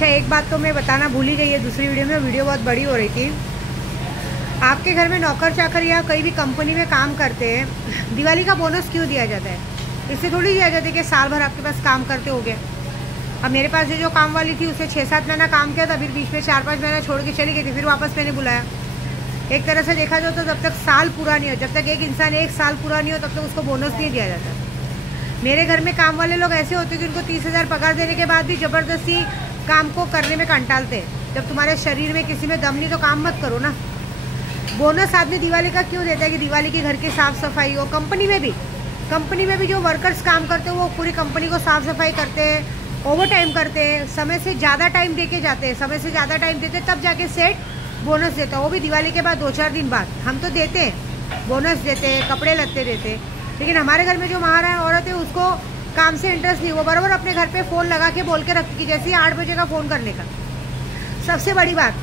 अच्छा, एक बात तो मैं बताना भूल ही गई है, दूसरी वीडियो में वीडियो बहुत बड़ी हो रही थी। आपके घर में नौकर चाकर या कोई भी कंपनी में काम करते हैं, दिवाली का बोनस क्यों दिया जाता है? इससे थोड़ी दिया जाता है कि साल भर आपके पास काम करते हो गए। अब मेरे पास जो काम वाली थी उसे 6-7 महीना काम किया था, फिर बीच में 4-5 महीना छोड़ के चली गई थी, फिर वापस मैंने बुलाया। एक तरह से देखा जाए तो जब तक साल पूरा नहीं हो, जब तक एक इंसान 1 साल पूरा नहीं हो तब तक उसको बोनस नहीं दिया जाता। मेरे घर में काम वाले लोग ऐसे होते हैं कि उनको 30,000 पगार देने के बाद भी ज़बरदस्ती काम को करने में कंटालते। जब तुम्हारे शरीर में किसी में दम नहीं तो काम मत करो ना। बोनस आदमी दिवाली का क्यों देता है कि दिवाली के घर की साफ़ सफाई हो। कंपनी में भी जो वर्कर्स काम करते हैं वो पूरी कंपनी को साफ़ सफाई करते हैं, ओवर टाइम करते हैं, समय से ज़्यादा टाइम दे के जाते हैं, समय से ज़्यादा टाइम देते हैं, तब जाके सेट बोनस देता है। वो भी दिवाली के बाद 2-4 दिन बाद। हम तो देते हैं, बोनस देते हैं, कपड़े लत्ते देते हैं, लेकिन हमारे घर में जो महारानी औरत है उसको काम से इंटरेस्ट नहीं। वो बराबर अपने घर पे फ़ोन लगा के बोल के रखती कि जैसे 8 बजे का फ़ोन करने का। सबसे बड़ी बात,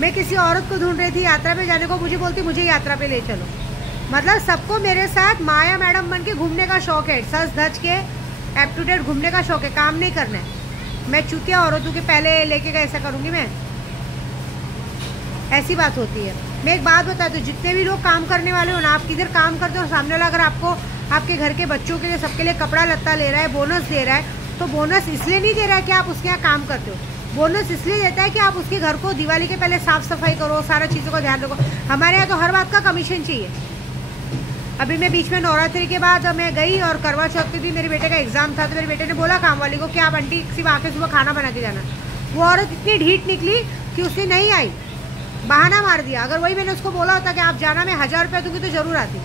मैं किसी औरत को ढूंढ रही थी यात्रा पे जाने को, मुझे बोलती मुझे यात्रा पे ले चलो। मतलब सबको मेरे साथ माया मैडम बन के घूमने का शौक है, सज धज के अप टू डेट घूमने का शौक है, काम नहीं करना है। मैं चुतिया औरतों के पहले लेके गए ऐसा करूँगी मैं? ऐसी बात होती है। मैं एक बात बता दूँ, जितने भी लोग काम करने वाले हो ना, आप किधर काम करते हो, सामने वाला अगर आपको आपके घर के बच्चों के लिए सबके लिए कपड़ा लत्ता ले रहा है, बोनस दे रहा है, तो बोनस इसलिए नहीं दे रहा है कि आप उसके यहाँ काम करते हो। बोनस इसलिए देता है कि आप उसके घर को दिवाली के पहले साफ़ सफाई करो, सारा चीज़ों का ध्यान रखो। हमारे यहाँ तो हर बात का कमीशन चाहिए। अभी मैं बीच में नवरात्रि के बाद मैं गई और करवा चौथ पे भी मेरे बेटे का एग्जाम था, तो मेरे बेटे ने बोला काम वाली को कि आप आंटी सिर्फ आके सुबह खाना बना के जाना। वो औरत इतनी ढीठ निकली कि उसने नहीं आई, बहाना मार दिया। अगर वही मैंने उसको बोला होता कि आप जाना, मैं 1000 रुपये दूंगी तो ज़रूर आती।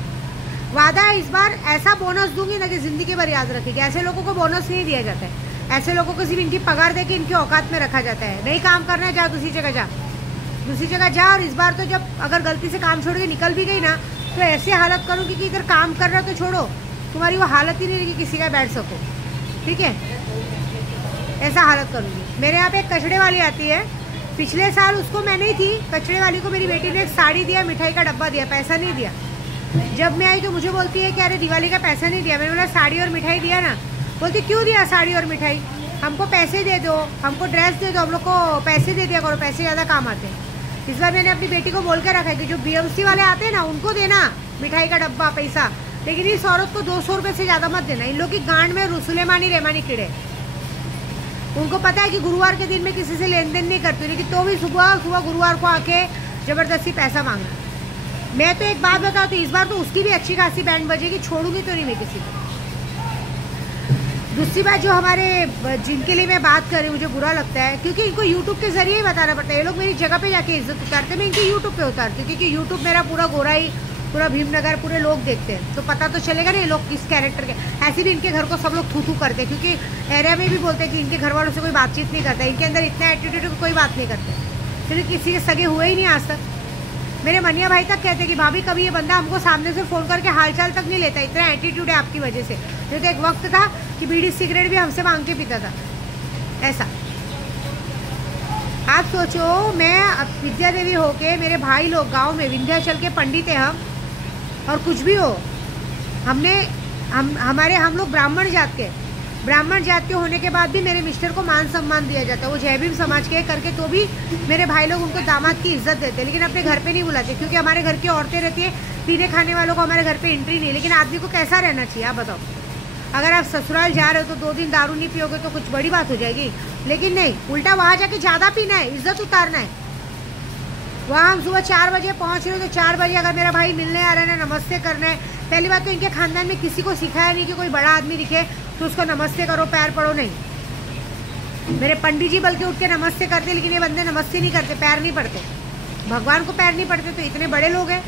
वादा है इस बार ऐसा बोनस दूंगी ना कि ज़िंदगी भर याद रखेगी। ऐसे लोगों को बोनस नहीं दिया जाता है, ऐसे लोगों को सिर्फ इनकी पगार दे के इनकी औकात में रखा जाता है। नहीं काम करना है, जा दूसरी जगह जा। और इस बार तो जब अगर गलती से काम छोड़ के निकल भी गई ना, तो ऐसे हालत करूँगी कि इधर काम कर रहा तो छोड़ो, तुम्हारी वो हालत ही नहीं रहेगी किसी का बैठ सको, ठीक है? ऐसा हालत करूँगी। मेरे यहाँ पे एक कचड़े वाली आती है, पिछले साल उसको मैं नहीं थी, कचड़े वाली को मेरी बेटी ने एक साड़ी दिया, मिठाई का डब्बा दिया, पैसा नहीं दिया। जब मैं आई तो मुझे बोलती है कि अरे दिवाली का पैसा नहीं दिया। मैंने बोला साड़ी और मिठाई दिया ना। बोलती क्यों दिया साड़ी और मिठाई? हमको पैसे दे दो, हमको ड्रेस दे दो, हम लोग को पैसे दे दिया करो, पैसे ज़्यादा काम आते हैं। इस बार मैंने अपनी बेटी को बोल के रखा है कि जो BMC वाले आते हैं ना उनको देना मिठाई का डब्बा, पैसा, लेकिन इस औरत को 200 रुपये से ज़्यादा मत देना। इन लोग की गांड में सुलेमानी रेमानी कीड़े। उनको पता है कि गुरुवार के दिन में किसी से लेन देन नहीं करती, लेकिन तो भी सुबह गुरुवार को आके ज़बरदस्ती पैसा मांगना। मैं तो एक बात बताती हूँ, इस बार तो उसकी भी अच्छी खासी बैंड बजेगी, छोड़ूंगी तो नहीं मैं किसी को। दूसरी बात, जो हमारे जिनके लिए मैं बात कर रही हूँ मुझे बुरा लगता है, क्योंकि इनको यूट्यूब के जरिए ही बताना पड़ता है। ये लोग मेरी जगह पे जाके इज्जत उतारते, मैं इनकी यूट्यूब पे उतारती हूँ, क्योंकि यूट्यूब मेरा पूरा गोराई, पूरा भीमनगर, पूरे लोग देखते हैं, तो पता तो चलेगा ना ये लोग किस कैरेक्टर के। ऐसे भी इनके घर को सब लोग थू करते हैं, क्योंकि एरिया में भी बोलते हैं कि इनके घर वालों से कोई बातचीत नहीं करता, इनके अंदर इतना एटीट्यूड कोई बात नहीं करते, क्योंकि किसी के सगे हुए ही नहीं आज तक। मेरे मनिया भाई तक कहते कि भाभी कभी ये बंदा हमको सामने से फ़ोन करके हालचाल तक नहीं लेता, इतना एटीट्यूड है आपकी वजह से। नहीं तो एक वक्त था कि बीड़ी सिगरेट भी हमसे मांग के पीता था। ऐसा आप सोचो, मैं विद्या देवी होके, मेरे भाई लोग गांव में विंध्याचल के पंडित हैं हम, और कुछ भी हो, हम लोग ब्राह्मण जात के होने के बाद भी मेरे मिस्टर को मान सम्मान दिया जाता है। वो जय भीम समाज के करके तो भी मेरे भाई लोग उनको दामाद की इज्जत देते हैं, लेकिन अपने घर पे नहीं बुलाते, क्योंकि हमारे घर की औरतें रहती है, पीने खाने वालों को हमारे घर पे एंट्री नहीं। लेकिन आदमी को कैसा रहना चाहिए आप बताओ? अगर आप ससुराल जा रहे हो तो 2 दिन दारू नहीं पियोगे तो कुछ बड़ी बात हो जाएगी, लेकिन नहीं, उल्टा वहाँ जाके ज़्यादा पीना है, इज्जत उतारना है। वहाँ हम सुबह 4 बजे पहुँच रहे हो तो 4 बजे अगर मेरा भाई मिलने आ रहा है ना, नमस्ते करना है। पहली बात तो इनके खानदान में किसी को सिखाया नहीं कि कोई बड़ा आदमी दिखे तो उसको नमस्ते करो, पैर पड़ो, नहीं। मेरे पंडित जी बल्कि उठ के नमस्ते करते, लेकिन ये बंदे नमस्ते नहीं करते, पैर नहीं पड़ते, भगवान को पैर नहीं पड़ते, तो इतने बड़े लोग हैं,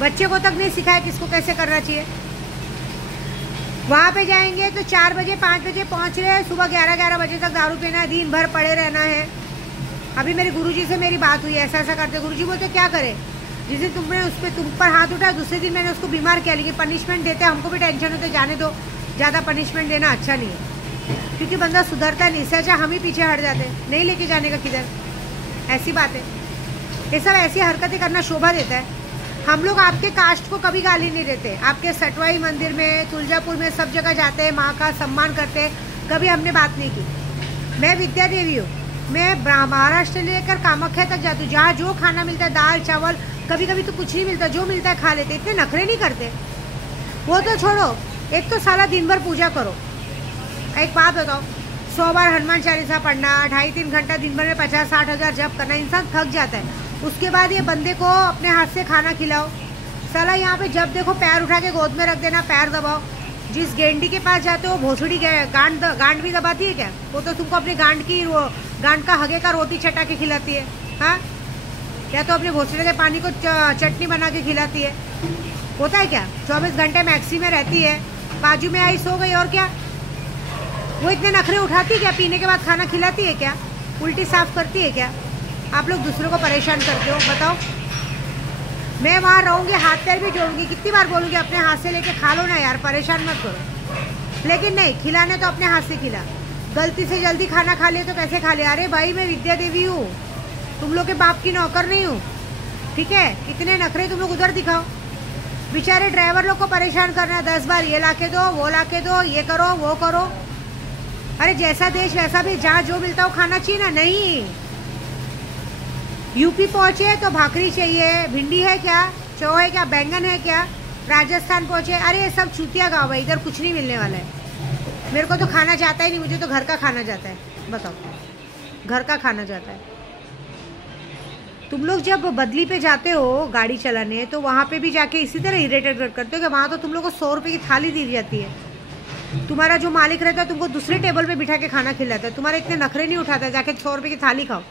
बच्चे को तक नहीं सिखाया किसको कैसे करना चाहिए। वहाँ पे जाएंगे तो 4 बजे 5 बजे पहुँच रहे हैं, सुबह 11 बजे तक दारू पीना है, दिन भर पड़े रहना है। अभी मेरे गुरुजी से मेरी बात हुई, ऐसा करते। गुरुजी बोलते क्या करे, जिस दिन तुमने तुम पर हाथ उठाया दूसरे दिन मैंने उसको बीमार किया, लेकिन पनिशमेंट देते, हमको भी टेंशन होते, जाने दो, ज़्यादा पनिशमेंट देना अच्छा नहीं है, क्योंकि बंदा सुधरता नहीं, इससे अच्छा हम ही पीछे हट जाते, नहीं लेके जाने का किधर। ऐसी बात है, ये सब ऐसी हरकतें करना शोभा देता है। हम लोग आपके कास्ट को कभी गाली नहीं देते, आपके सटवाई मंदिर में, तुलजापुर में, सब जगह जाते हैं, माँ का सम्मान करते हैं, कभी हमने बात नहीं की। मैं विद्या देवी हूँ। मैं महाराष्ट्र लेकर कामाख्या तक जाती हूँ, जहाँ जो खाना मिलता है, दाल चावल, कभी कभी तो कुछ नहीं मिलता, जो मिलता है खा लेते। इतने नखरे नहीं करते। वो तो छोड़ो, एक तो सारा दिन भर पूजा करो। एक बात बताओ, 100 बार हनुमान चालीसा पढ़ना, 2.5-3 घंटा दिन भर में 50-60 हज़ार जप करना, इंसान थक जाता है। उसके बाद ये बंदे को अपने हाथ से खाना खिलाओ। साला यहाँ पे जब देखो पैर उठा के गोद में रख देना, पैर दबाओ। जिस गेंडी के पास जाते हो भोसड़ी गांड भी दबाती है क्या? वो तो तुमको अपने गांड का हगे का रोटी चटा के खिलाती है, हाँ? या तो अपने भोसड़ी के पानी को चटनी बना के खिलाती है। होता है क्या? 24 घंटे मैक्सी में रहती है, बाजू में आई सो गई, और क्या? वो इतने नखरे उठाती है क्या? पीने के बाद खाना खिलाती है क्या? उल्टी साफ करती है क्या? आप लोग दूसरों को परेशान करते हो, बताओ। मैं वहाँ रहूँगी, हाथ पैर भी जोड़ूंगी, कितनी बार बोलूँगी अपने हाथ से लेके खा लो ना यार, परेशान मत करो। लेकिन नहीं, खिलाने तो अपने हाथ से खिला। गलती से जल्दी खाना खा लिया तो कैसे खा लिया? अरे भाई, मैं विद्या देवी हूँ, तुम लोग के बाप की नौकर नहीं हूँ, ठीक है? इतने नखरे तुम लोग उधर दिखाओ। बेचारे ड्राइवर लोग को परेशान करना, 10 बार ये ला के दो, वो ला के दो, ये करो, वो करो। अरे जैसा देश वैसा भी, जहाँ जो मिलता हो खाना चाहिए ना। नहीं, यूपी पहुँचे तो भाकरी चाहिए, भिंडी है क्या, चौ है क्या, बैंगन है क्या? राजस्थान पहुँचे, अरे ये सब चूतिया गाँव है, इधर कुछ नहीं मिलने वाला है। मेरे को तो खाना जाता ही नहीं, मुझे तो घर का खाना जाता है। बताओ, घर का खाना जाता है। तुम लोग जब बदली पे जाते हो गाड़ी चलाने, तो वहाँ पे भी जाके इसी तरह इरिटेट करते हो कि वहाँ तो तुम लोग को 100 रुपये की थाली दी जाती है। तुम्हारा जो मालिक रहता है तुमको दूसरे टेबल पे बिठा के खाना खिलाता है, तुम्हारे इतने नखरे नहीं उठाता है, जाके 100 रुपये की थाली खाओ।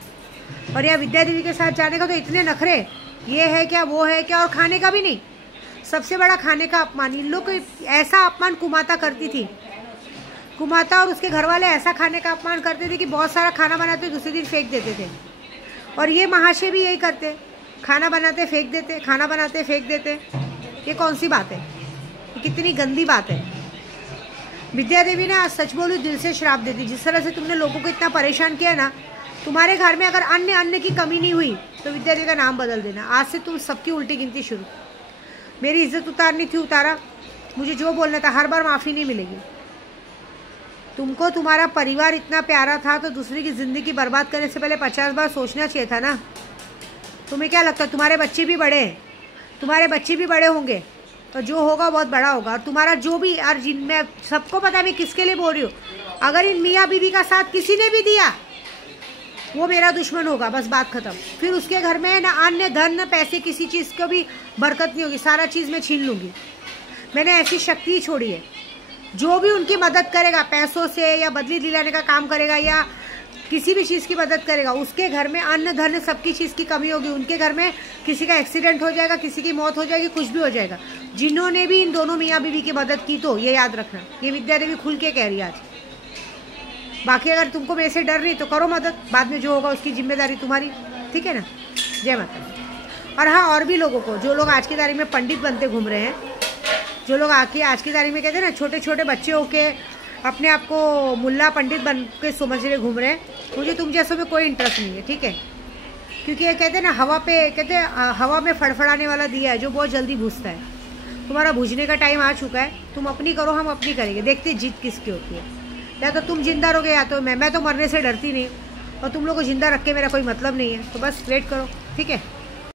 और यह विद्या देवी के साथ जाने का तो इतने नखरे, ये है क्या, वो है क्या, और खाने का भी नहीं। सबसे बड़ा खाने का अपमान। इन लोग को ऐसा अपमान कुमाता करती थी, कुमाता और उसके घर वाले ऐसा खाने का अपमान करते थे कि बहुत सारा खाना बनाते दूसरे दिन फेंक देते थे। और ये महाशय भी यही करते, खाना बनाते फेंक देते, खाना बनाते फेंक देते। ये कौन सी बात है? ये कितनी गंदी बात है। विद्या देवी ने, आज सच बोलूं, दिल से श्राप देती। जिस तरह से तुमने लोगों को इतना परेशान किया ना, तुम्हारे घर में अगर अन्न की कमी नहीं हुई तो विद्या देवी का नाम बदल देना। आज से तुम सबकी उल्टी गिनती शुरू। मेरी इज्जत उतारनी थी, उतारा। मुझे जो बोलना था, हर बार माफ़ी नहीं मिलेगी। तुमको तुम्हारा परिवार इतना प्यारा था तो दूसरे की ज़िंदगी बर्बाद करने से पहले 50 बार सोचना चाहिए था ना। तुम्हें क्या लगता है तुम्हारे बच्चे भी बड़े हैं? तुम्हारे बच्चे भी बड़े होंगे तो जो होगा बहुत बड़ा होगा। और तुम्हारा जो भी, और जिनमें सबको पता है मैं किसके लिए बोल रही हूँ, अगर इन मियाँ बीवी का साथ किसी ने भी दिया वो मेरा दुश्मन होगा, बस बात खत्म। फिर उसके घर में ना अन्न धन न पैसे, किसी चीज़ को भी बरकत नहीं होगी, सारा चीज़ मैं छीन लूँगी। मैंने ऐसी शक्ति छोड़ी है। जो भी उनकी मदद करेगा, पैसों से या बदली दिलाने का काम करेगा या किसी भी चीज़ की मदद करेगा, उसके घर में अन्न धन सबकी चीज़ की कमी होगी। उनके घर में किसी का एक्सीडेंट हो जाएगा, किसी की मौत हो जाएगी, कुछ भी हो जाएगा। जिन्होंने भी इन दोनों मियाँ बीवी की मदद की, तो ये याद रखना, ये विद्या देवी खुल के कह रही है आज। बाकी अगर तुमको मेरे से डर नहीं तो करो मदद, बाद में जो होगा उसकी जिम्मेदारी तुम्हारी, ठीक है ना? जय माता। और हाँ, और भी लोगों को, जो लोग आज की तारीख में पंडित बनते घूम रहे हैं, जो लोग आज की तारीख में कहते हैं ना छोटे छोटे बच्चे होके अपने आप को मुल्ला पंडित बन के समझ रहे घूम रहे हैं, मुझे तुम जैसों में कोई इंटरेस्ट नहीं है, ठीक है? क्योंकि ये कहते हैं ना, हवा में फड़फड़ाने वाला दिया है जो बहुत जल्दी बुझता है। तुम्हारा बुझने का टाइम आ चुका है, तुम अपनी करो, हम अपनी करेंगे, देखते जीत किसकी होती है। या तो तुम जिंदा रहोगे या तो मैं तो मरने से डरती नहीं, और तुम लोग को जिंदा रख के मेरा कोई मतलब नहीं है, तो बस वेट करो, ठीक है?